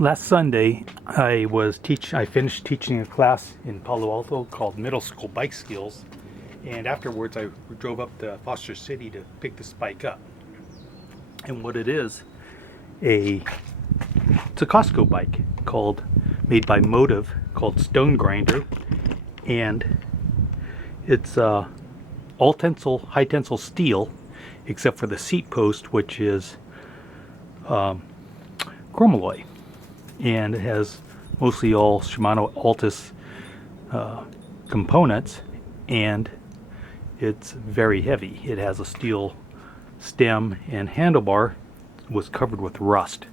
Last Sunday, I finished teaching a class in Palo Alto called Middle School Bike Skills, and afterwards I drove up to Foster City to pick this bike up. And what it is, it's a Costco bike made by Motiv, called Stone Grinder, and it's all tensile, high tensile steel, except for the seat post, which is chromalloy, and it has mostly all Shimano Altus components, and it's very heavy. It has a steel stem, and handlebar was covered with rust.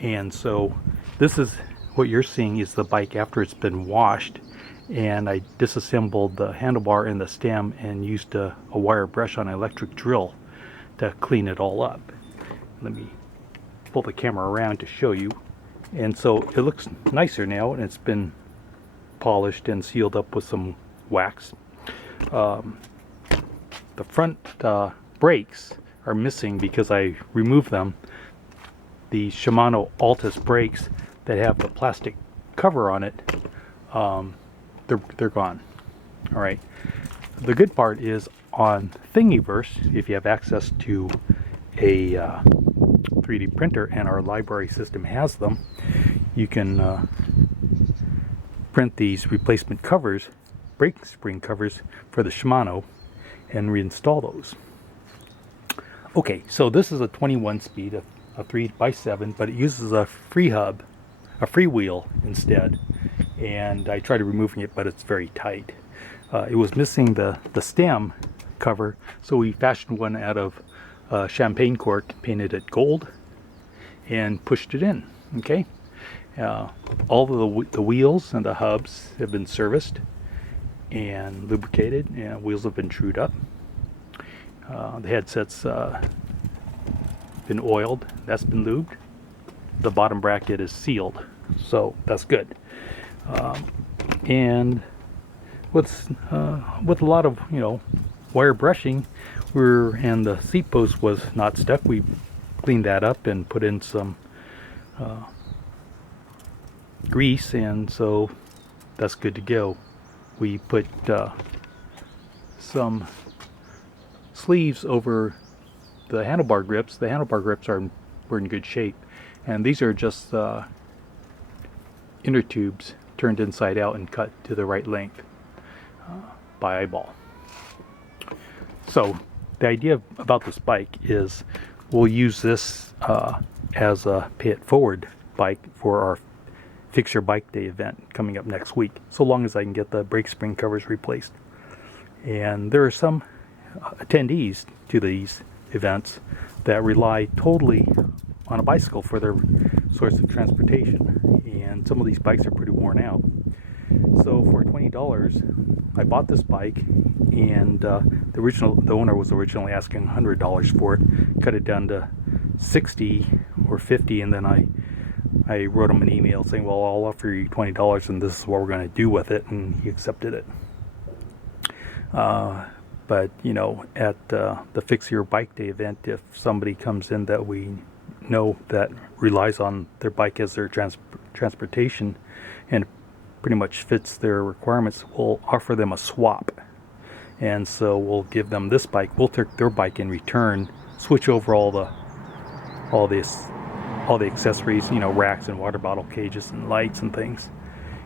And so this is what you're seeing is the bike after it's been washed, and I disassembled the handlebar and the stem and used a wire brush on an electric drill to clean it all up. Let me pull the camera around to show you. And so it looks nicer now, and it's been polished and sealed up with some wax. The front brakes are missing because I removed them. The Shimano Altus brakes that have the plastic cover on it, they're gone. All right. The good part is on Thingiverse, if you have access to a 3D printer, and our library system has them, you can print these replacement covers, brake spring covers for the Shimano, and reinstall those. Okay, so this is a 21 speed, a 3x7, but it uses a freewheel instead, and I tried removing it, but it's very tight. It was missing the stem cover, so we fashioned one out of champagne cork, painted it gold, and pushed it in. Okay, all of the wheels and the hubs have been serviced and lubricated, and wheels have been trued up. The headset's been oiled, that's been lubed. The bottom bracket is sealed, so that's good. And with a lot of wire brushing, and the seat post was not stuck, we cleaned that up and put in some grease, and so that's good to go. We put some sleeves over the handlebar grips. The handlebar grips were in good shape, and these are just inner tubes turned inside out and cut to the right length by eyeball. So the idea about this bike is we'll use this as a pay it forward bike for our Fix Your Bike Day event coming up next week, so long as I can get the brake spring covers replaced. And there are some attendees to these events that rely totally on a bicycle for their source of transportation, and some of these bikes are pretty worn out. So for $20, I bought this bike, and the owner was originally asking $100 for it. Cut it down to $60 or $50, and then I wrote him an email saying, well, I'll offer you $20 and this is what we're going to do with it, and he accepted it. But at the Fix Your Bike Day event, if somebody comes in that we know that relies on their bike as their transportation and pretty much fits their requirements, we'll offer them a swap. And so we'll give them this bike, we'll take their bike in return, switch over all the accessories, racks and water bottle cages and lights and things.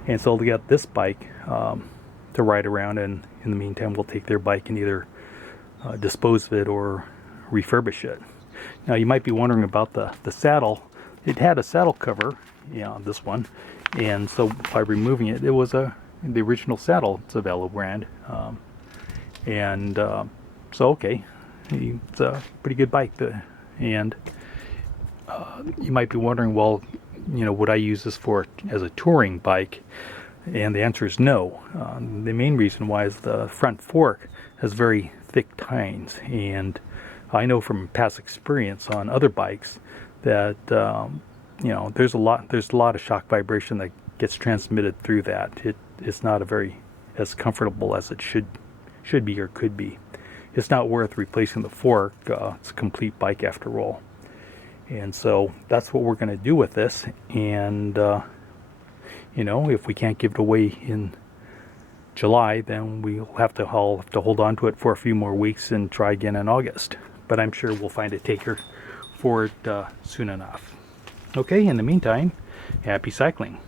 And so they'll get this bike to ride around, and in the meantime we'll take their bike and either dispose of it or refurbish it. Now you might be wondering about the saddle. It had a saddle cover, this one, and so by removing it, it was the original saddle. It's a Velo brand, so okay, it's a pretty good bike. And you might be wondering, well, would I use this as a touring bike? And the answer is no. The main reason why is the front fork has very thick tines, and I know from past experience on other bikes that there's a lot of shock vibration that gets transmitted through that. It's not as comfortable as it should be or could be. It's not worth replacing the fork. It's a complete bike after all. And so that's what we're going to do with this. And you know, if we can't give it away in July, then we'll have to hold on to it for a few more weeks and try again in August. But I'm sure we'll find a taker for it soon enough. Okay, in the meantime, happy cycling.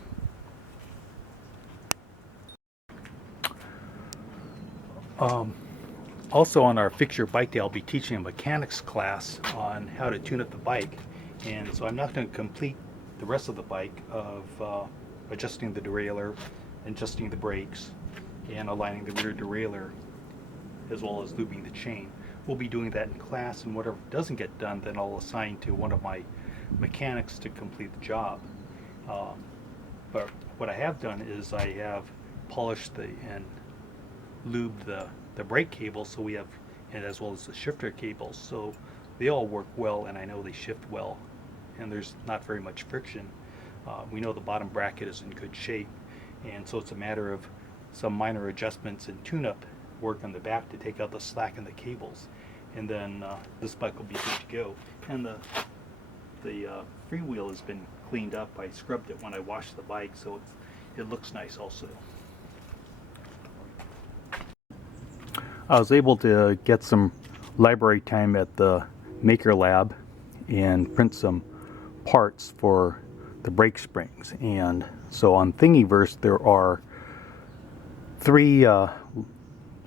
Also on our Fix Your Bike Day, I'll be teaching a mechanics class on how to tune up the bike. And so I'm not going to complete the rest of the bike of adjusting the derailleur, adjusting the brakes, and aligning the rear derailleur, as well as lubing the chain. We'll be doing that in class, and whatever doesn't get done, then I'll assign to one of my mechanics to complete the job. But what I have done is I have polished and lubed the brake cables, so we have, and as well as the shifter cables, so they all work well, and I know they shift well, and there's not very much friction. We know the bottom bracket is in good shape, and so it's a matter of some minor adjustments and tune-up work on the back to take out the slack in the cables, and then this bike will be good to go. And the freewheel has been cleaned up. I scrubbed it when I washed the bike, so it looks nice also. I was able to get some library time at the Maker Lab and print some parts for the brake springs. And so on Thingiverse there are 3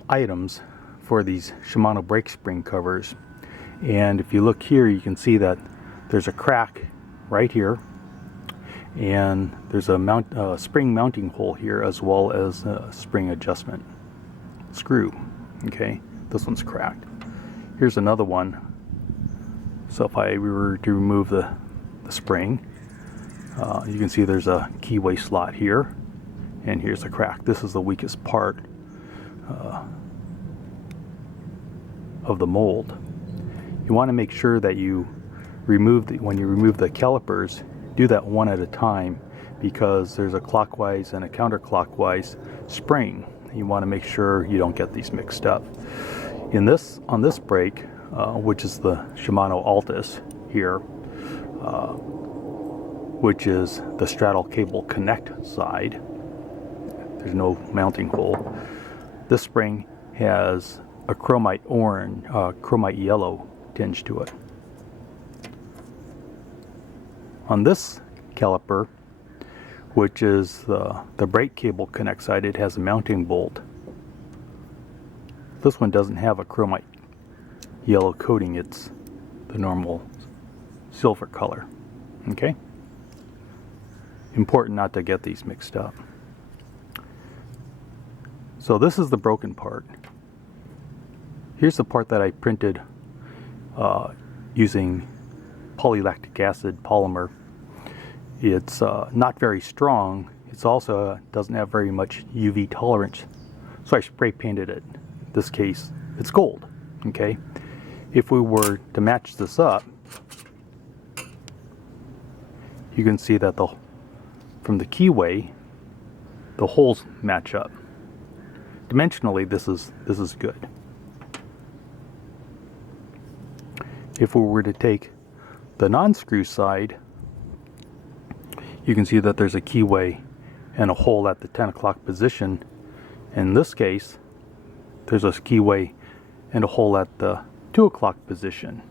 items for these Shimano brake spring covers. And if you look here, you can see that there's a crack right here, and there's a spring mounting hole here, as well as a spring adjustment screw. Okay, this one's cracked. Here's another one. So if I were to remove the spring, you can see there's a keyway slot here, and here's a crack. This is the weakest part of the mold. You want to make sure that you when you remove the calipers, do that one at a time, because there's a clockwise and a counterclockwise spring. You want to make sure you don't get these mixed up. On this brake, which is the Shimano Altus here, which is the straddle cable connect side, there's no mounting hole. This spring has a chromite yellow tinge to it. On this caliper, which is the brake cable connect side, it has a mounting bolt. This one doesn't have a chromite yellow coating, it's the normal silver color. Okay? Important not to get these mixed up. So this is the broken part. Here's the part that I printed using polylactic acid polymer. It's not very strong. It's also doesn't have very much UV tolerance, so I spray painted it. In this case, it's gold. Okay, if we were to match this up, you can see that from the keyway, the holes match up. Dimensionally, this is good. If we were to take the non-screw side, you can see that there's a keyway and a hole at the 10 o'clock position. In this case, there's a keyway and a hole at the 2 o'clock position.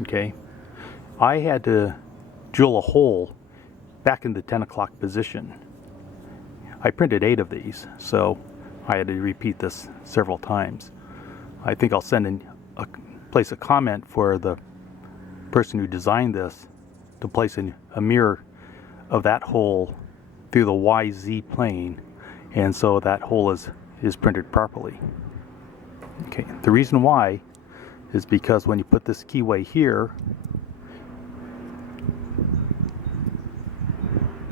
Okay, I had to drill a hole back in the 10 o'clock position. I printed 8 of these, so I had to repeat this several times. I think I'll place a comment for the person who designed this to place a mirror of that hole through the YZ plane, and so that hole is printed properly. Okay, the reason why is because when you put this keyway here,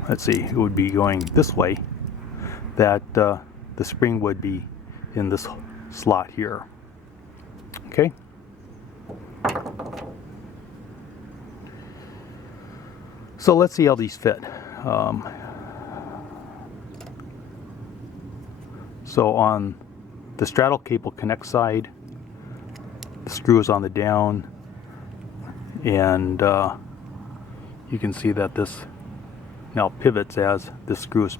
let's see, it would be going this way, that the spring would be in this slot here. Okay. So let's see how these fit. So on the straddle cable connect side, the screw is on the down, and you can see that this now pivots as this screw is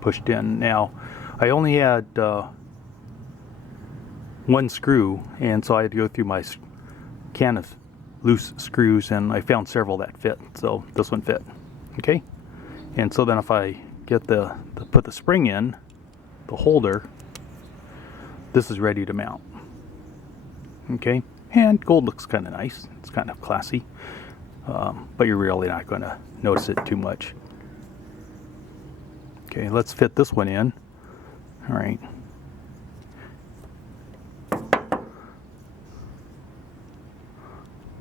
pushed in. Now I only had one screw, and so I had to go through my can of loose screws, and I found several that fit, so this one fit. Okay, and so then if I get to put the spring in the holder, this is ready to mount. Okay, and gold looks kind of nice, it's kind of classy, but you're really not going to notice it too much. Okay, let's fit this one in. All right.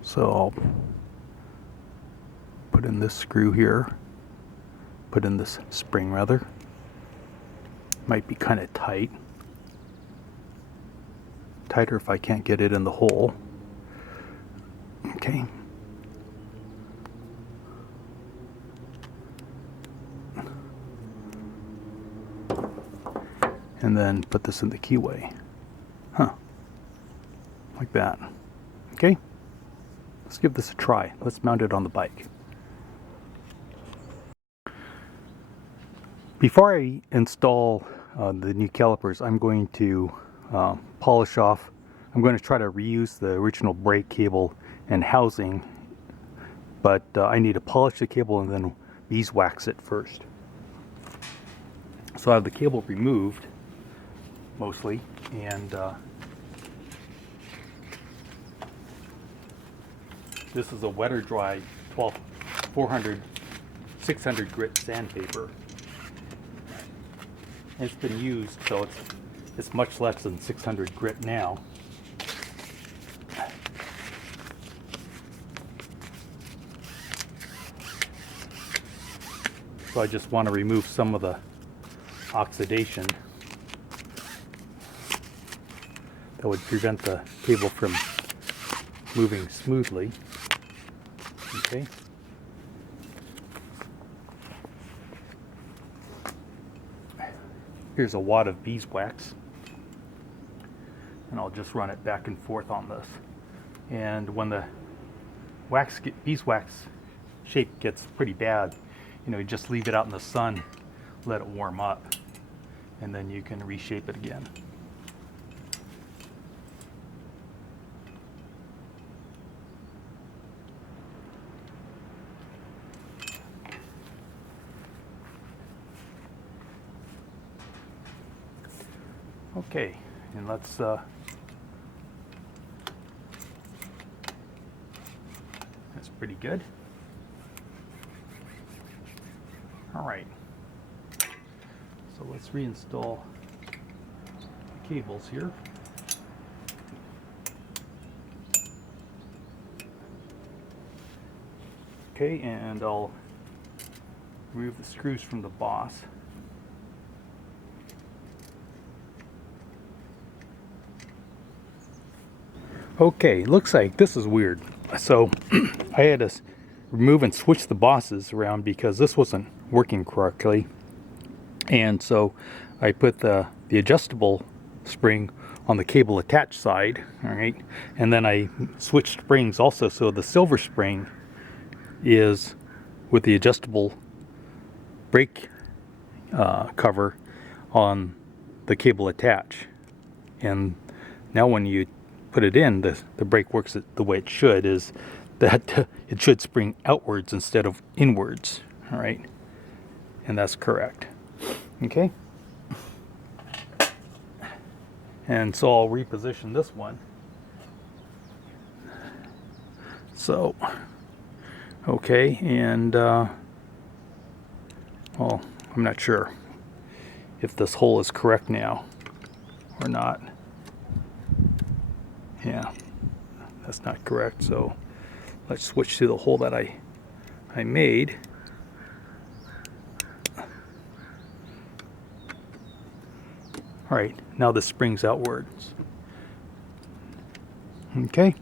So I'll put in this screw here, put in this spring rather. Might be kind of tight. Tighter if I can't get it in the hole. Okay. And then put this in the keyway. Huh. Like that. Okay. Let's give this a try. Let's mount it on the bike. Before I install the new calipers, I'm going to polish off. I'm going to try to reuse the original brake cable and housing, but I need to polish the cable and then beeswax it first. So I have the cable removed, mostly, and this is a wet or dry 600 grit sandpaper. It's been used, so it's much less than 600 grit now. So I just want to remove some of the oxidation that would prevent the cable from moving smoothly. Okay. Here's a wad of beeswax, and I'll just run it back and forth on this. And when the beeswax shape gets pretty bad, you just leave it out in the sun, let it warm up, and then you can reshape it again. Okay, and let's that's pretty good. All right, so let's reinstall the cables here. Okay, and I'll remove the screws from the boss. Okay, looks like this is weird. So I had to remove and switch the bosses around because this wasn't working correctly. And so I put the adjustable spring on the cable attached side, all right? And then I switched springs also, so the silver spring is with the adjustable brake cover on the cable attach. And now when you put it in, the brake works the way it should, is that it should spring outwards instead of inwards, all right? And that's correct. Okay. And so I'll reposition this one. So, okay, and well, I'm not sure if this hole is correct now or not. Yeah, that's not correct, so let's switch to the hole that I made. All right, now this springs outwards. Okay,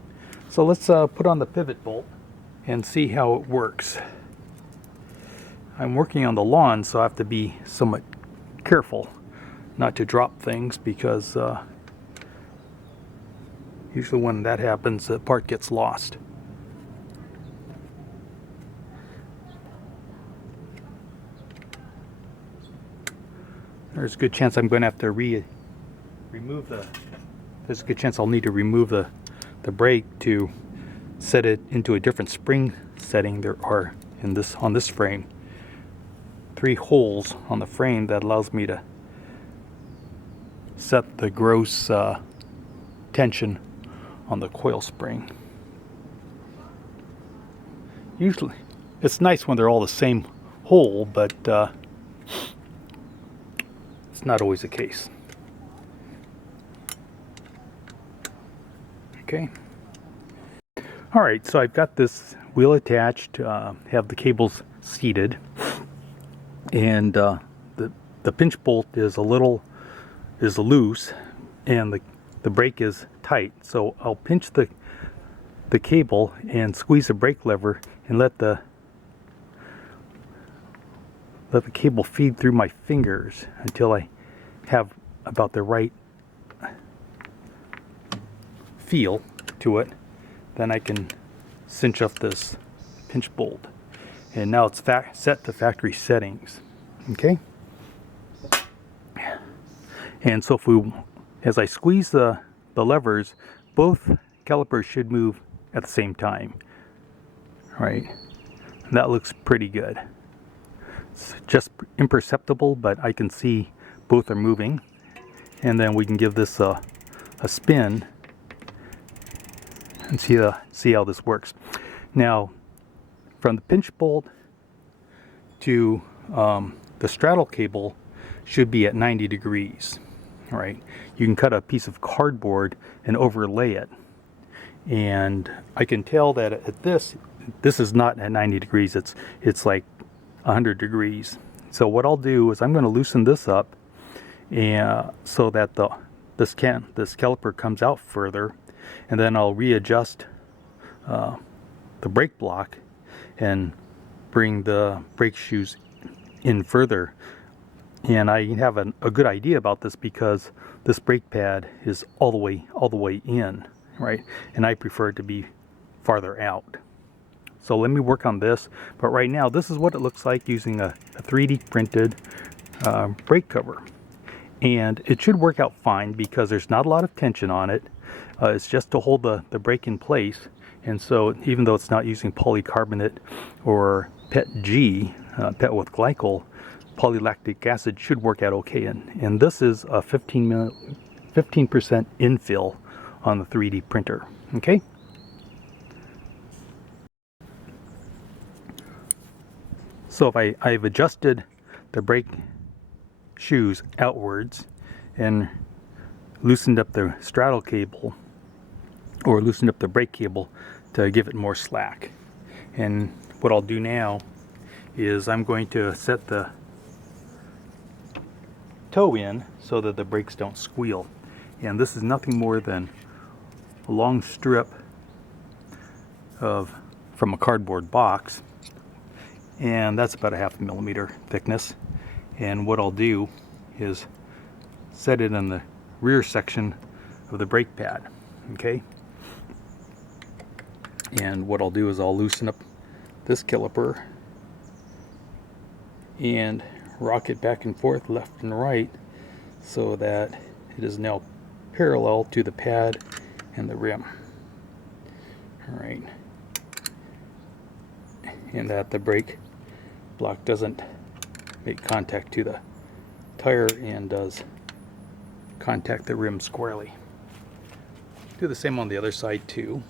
so let's put on the pivot bolt and see how it works. I'm working on the lawn, so I have to be somewhat careful not to drop things, because usually when that happens, the part gets lost. there's a good chance I'm going to have to remove the. There's a good chance I'll need to remove the brake to set it into a different spring setting. There are on this frame 3 holes on the frame that allows me to set the gross tension on the coil spring. Usually it's nice when they're all the same hole, but it's not always the case. Okay. All right, so I've got this wheel attached, have the cables seated, and the pinch bolt is loose, and the brake is tight. So I'll pinch the cable and squeeze the brake lever and let the cable feed through my fingers until I have about the right feel to it. Then I can cinch up this pinch bolt, and now it's set to factory settings. Okay, and so as I squeeze the levers, both calipers should move at the same time. All right, and that looks pretty good. It's just imperceptible, but I can see both are moving. And then we can give this a spin and see how this works. Now, from the pinch bolt to the straddle cable should be at 90 degrees. All right, you can cut a piece of cardboard and overlay it, and I can tell that at this is not at 90 degrees. It's like 100 degrees. So what I'll do is I'm going to loosen this up, and so that this caliper comes out further, and then I'll readjust the brake block and bring the brake shoes in further. And I have a good idea about this because this brake pad is all the way in, right? And I prefer it to be farther out. So let me work on this. But right now, this is what it looks like using a 3D printed brake cover. And it should work out fine because there's not a lot of tension on it. It's just to hold the brake in place. And so even though it's not using polycarbonate or PET-G, PET with glycol, polylactic acid should work out okay. And this is a 15% infill on the 3D printer. Okay. So if I've adjusted the brake shoes outwards and loosened up the straddle cable, or loosened up the brake cable to give it more slack. And what I'll do now is I'm going to set the toe in so that the brakes don't squeal. And this is nothing more than a long strip from a cardboard box, and that's about a 1/2 millimeter thickness. And what I'll do is set it in the rear section of the brake pad. Okay, and what I'll do is I'll loosen up this caliper and rock it back and forth left and right so that it is now parallel to the pad and the rim. All right, and that the brake block doesn't make contact to the tire and does contact the rim squarely. Do the same on the other side too.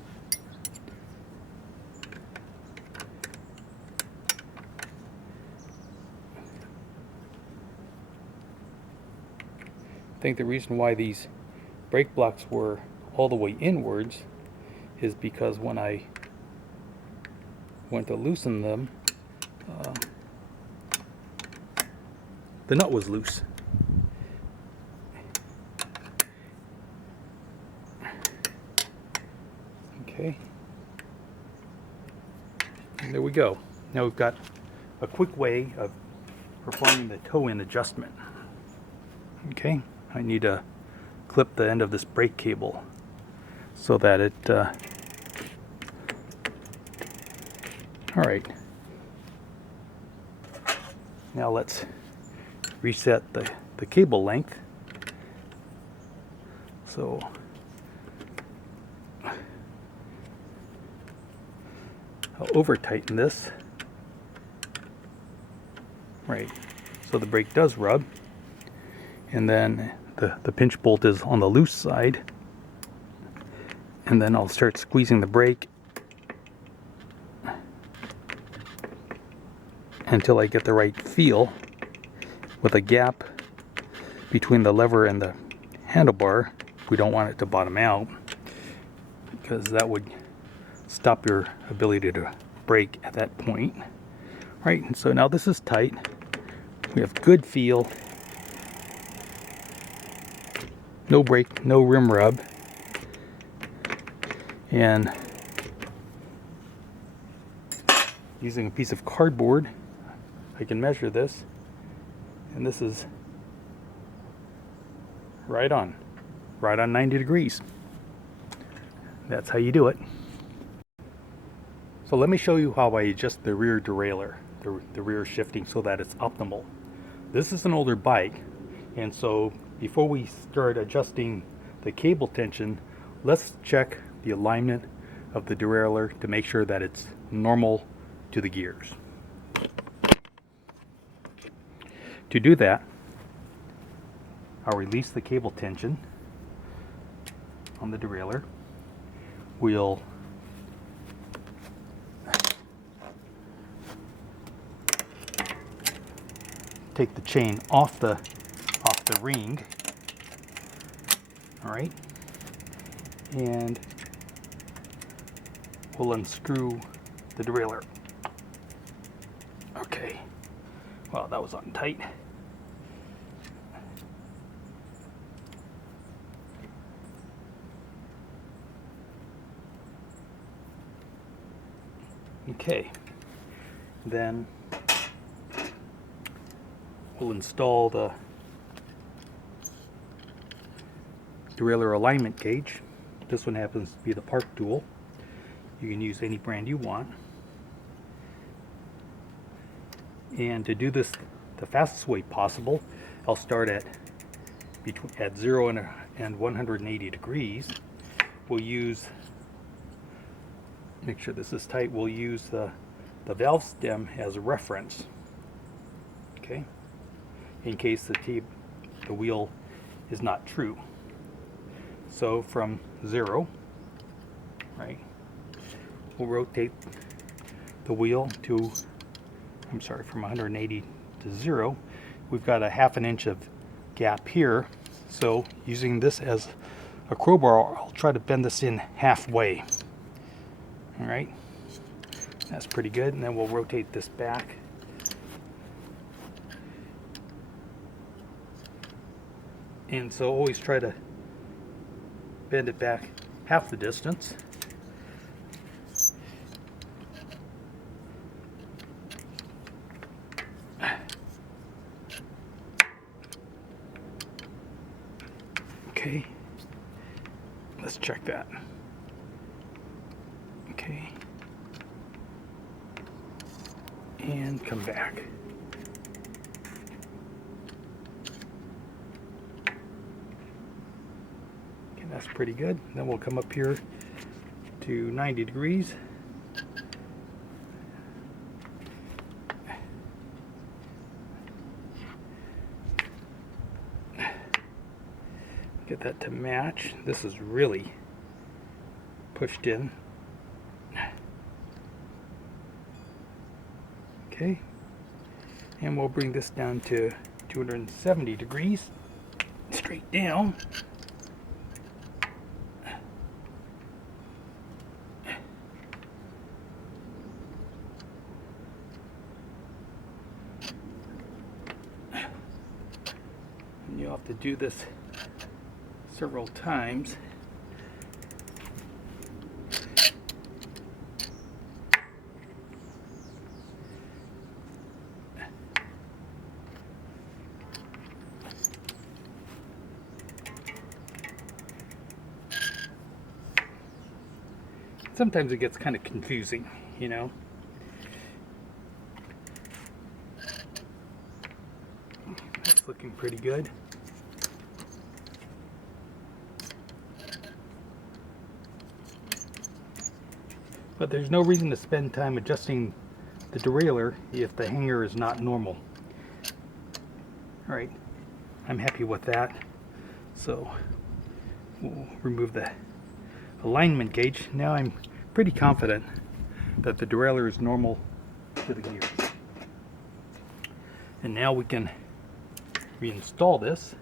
I think the reason why these brake blocks were all the way inwards is because when I went to loosen them, the nut was loose. Okay, and there we go. Now we've got a quick way of performing the toe-in adjustment. Okay, I need to clip the end of this brake cable so that it all right, now let's reset the the cable length. So I'll over tighten this, right, so the brake does rub, and then the pinch bolt is on the loose side, and then I'll start squeezing the brake until I get the right feel with a gap between the lever and the handlebar. We don't want it to bottom out because that would stop your ability to brake at that point. Right, and so now this is tight. We have good feel. No brake, no rim rub. And using a piece of cardboard, I can measure this, and this is right on 90 degrees. That's how you do it. So let me show you how I adjust the rear derailleur, the rear shifting, so that it's optimal. This is an older bike, and so before we start adjusting the cable tension, let's check the alignment of the derailleur to make sure that it's normal to the gears. To do that, I'll release the cable tension on the derailleur. We'll take the chain off the ring. All right, and we'll unscrew the derailleur. Okay, well, that was on tight. Okay, then we'll install the derailleur alignment gauge. This one happens to be the Park Dual. You can use any brand you want. And to do this the fastest way possible, I'll start at 0 and 180 degrees. We'll use, make sure this is tight, we'll use the valve stem as a reference, okay, in case the wheel is not true. So from 0, right, we'll rotate the wheel to, I'm sorry, from 180 to 0. We've got a ½ inch of gap here, so using this as a crowbar, I'll try to bend this in halfway. All right, that's pretty good. And then we'll rotate this back. And so always try to bend it back half the distance. Okay, let's check that. Okay, and come back. Okay, that's pretty good. Then we'll come up here to 90 degrees. Get that to match. This is really pushed in. Okay, and we'll bring this down to 270 degrees, straight down. And you'll have to do this several times. Sometimes it gets kind of confusing, you know. It's looking pretty good. But there's no reason to spend time adjusting the derailleur if the hanger is not normal. Alright, I'm happy with that. So we'll remove the alignment gauge. Now I'm pretty confident that the derailleur is normal to the gears. And now we can reinstall this.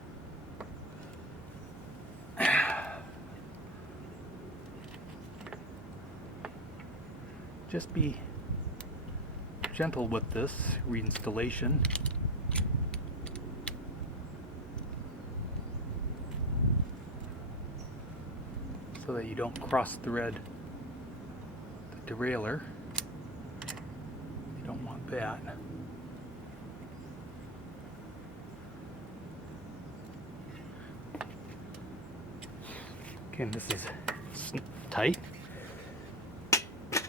Just be gentle with this reinstallation. So that you don't cross thread the derailleur. You don't want that. Again, this is tight.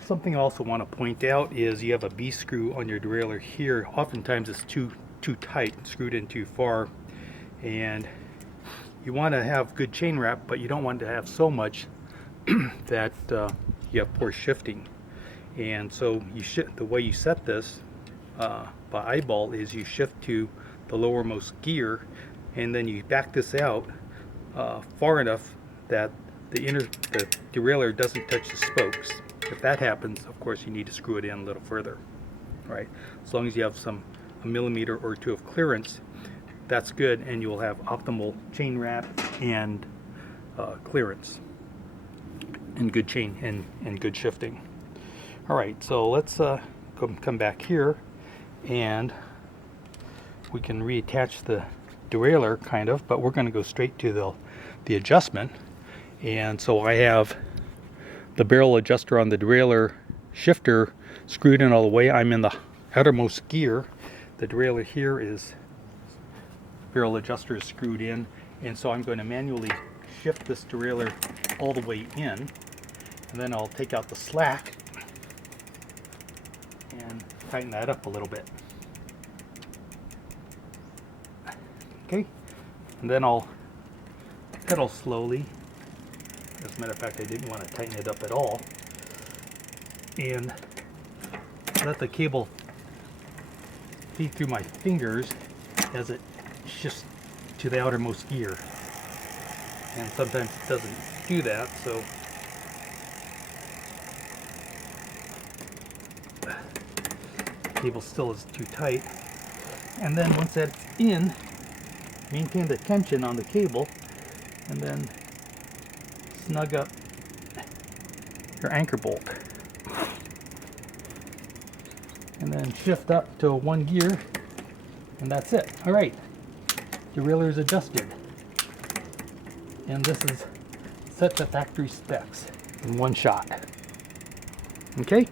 Something I also want to point out is you have a B screw on your derailleur here. Oftentimes it's too tight, screwed in too far, and you want to have good chain wrap, but you don't want to have so much that you have poor shifting. And so the way you set this by eyeball is you shift to the lowermost gear, and then you back this out far enough that the derailleur doesn't touch the spokes. If that happens, of course, you need to screw it in a little further. Right? As long as you have a millimeter or two of clearance, that's good, and you'll have optimal chain wrap and clearance, and good chain and good shifting. All right, so let's come back here, and we can reattach the derailleur kind of, but we're going to go straight to the adjustment. And so I have the barrel adjuster on the derailleur shifter screwed in all the way. I'm in the outermost gear. The derailleur here is barrel adjuster is screwed in, and so I'm going to manually shift this derailleur all the way in, and then I'll take out the slack and tighten that up a little bit. Okay, and then I'll pedal slowly. As a matter of fact, I didn't want to tighten it up at all, and let the cable feed through my fingers as it shifts to the outermost gear. And sometimes it doesn't do that, so the cable still is too tight. And then once that's in, maintain the tension on the cable, and then snug up your anchor bolt, and then shift up to one gear, and that's it. All right, derailleur is adjusted, and this is set to factory specs in one shot. Okay,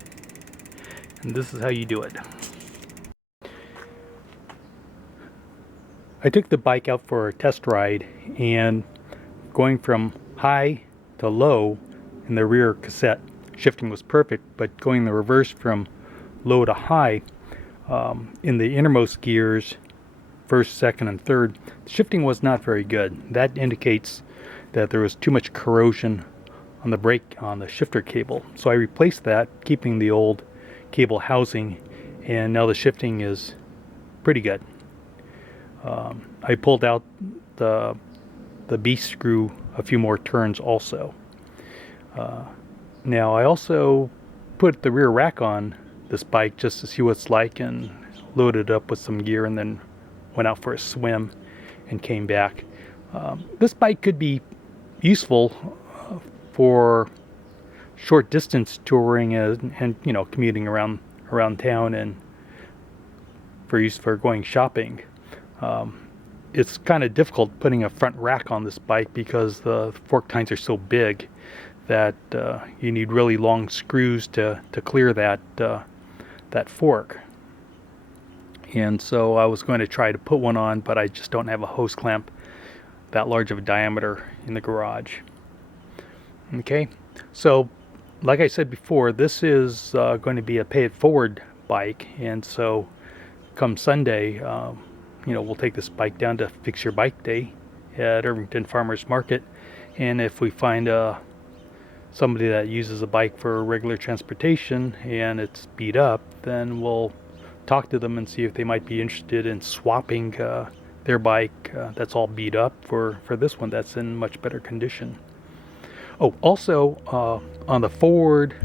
and this is how you do it. I took the bike out for a test ride, and going from high to low in the rear cassette shifting was perfect, but going the reverse from low to high in the innermost gears, first, second, and third, the shifting was not very good. That indicates that there was too much corrosion on the brake on the shifter cable. So I replaced that, keeping the old cable housing, and now the shifting is pretty good. I pulled out the B screw a few more turns also. Now I also put the rear rack on this bike just to see what it's like, and loaded it up with some gear, and then went out for a swim and came back. This bike could be useful for short distance touring and you know, commuting around town, and for use for going shopping. It's kind of difficult putting a front rack on this bike because the fork tines are so big that you need really long screws to clear that fork. And so I was going to try to put one on, but I just don't have a hose clamp that large of a diameter in the garage. Okay, so like I said before, this is going to be a pay it forward bike, and so come Sunday, we'll take this bike down to Fix Your Bike Day at Irvington Farmers Market, and if we find somebody that uses a bike for regular transportation and it's beat up, then we'll talk to them and see if they might be interested in swapping their bike that's all beat up for this one that's in much better condition. Oh, also on the forward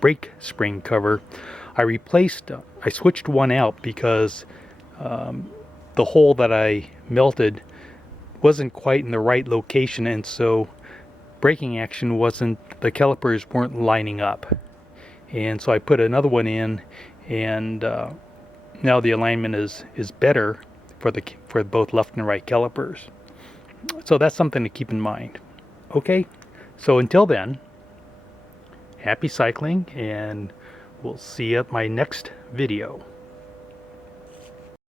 brake spring cover, I switched one out because the hole that I melted wasn't quite in the right location, and so braking action the calipers weren't lining up, and so I put another one in, and now the alignment is better for both left and right calipers. So that's something to keep in mind. Okay, so until then, happy cycling, and we'll see you at my next video.